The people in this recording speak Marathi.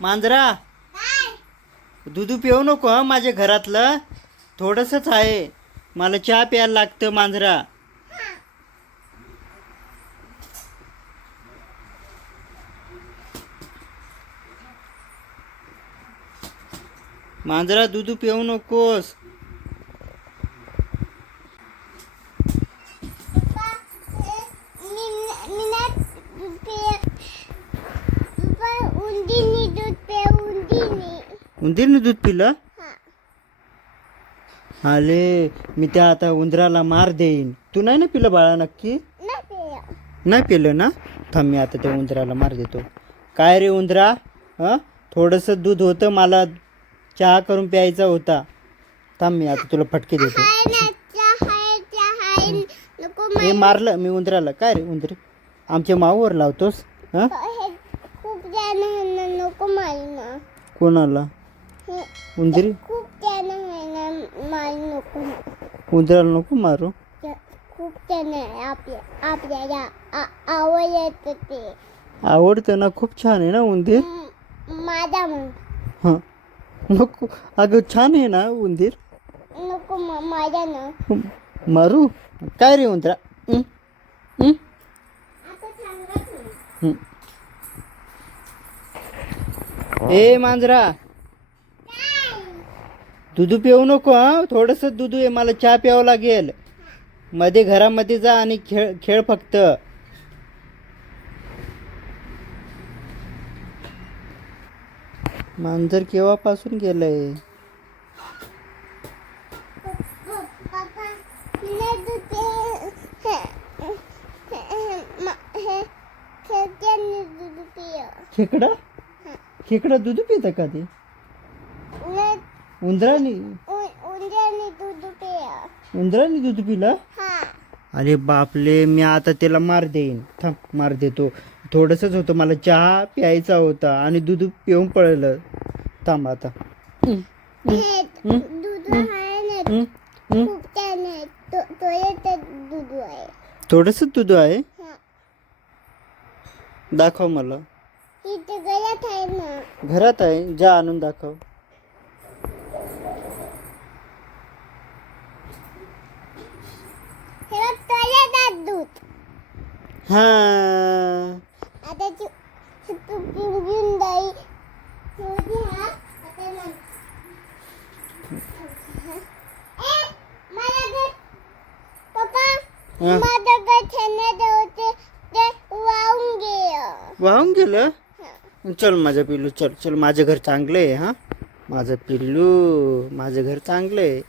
मांजरा दूध पिऊ नको हं माझ्या घरातलं थोडंसंच आहे. मला चहा प्यायला लागतं मांजरा. मांजरा दूध पिऊ नकोस. उंदीरने दूध पिलं. आले मी त्या आता उंदराला मार देईन. तू नाही ना पिलं बाळा नक्की? नाही पिलं ना. थांब मी आता त्या उंदराला मार देतो. काय रे उंदरा, हां थोडंसं दूध होतं, मला चहा करून प्यायचा होता. थांब मी आता तुला फटके देतो. हे मारलं मी उंदराला. काय रे उंदर आमच्या माऊवर लावतोस? हां कोणाला? उंदरी उंदराला नको मारू. खूप त्याने आपल्याला आवडतं ते. आवडतं ना. खूप छान आहे ना उंदीर. माझा हां नको अगं छान आहे ना उंदीर. नको माझा ना मारू. काय रे उंदरा. ए मांजरा दूध पिऊ नको हां. थोडंसं दूध आहे, मला चहा प्यावं लागेल. मध्ये घरामध्ये जा आणि खेळ खेळ फक्त. मांजर केव्हापासून गेलंय? खेकडा खेकडा दूध पितं का ते? उंदराने दूध पिलं. अरे बापले मी आता त्याला मार देईन. थांब मार देतो. थोडंसंच होतं, मला चहा प्यायचा होता आणि दूध पिऊन पळलं. थांब आता. थोडंसं दूध आहे. दाखव मला. घरात आहे, जा आणून दाखव. हा वाहून गेलं. चल माझं पिल्लू, चल चल. माझं घर चांगलं आहे. हा माझं पिल्लू, माझं घर चांगलं आहे.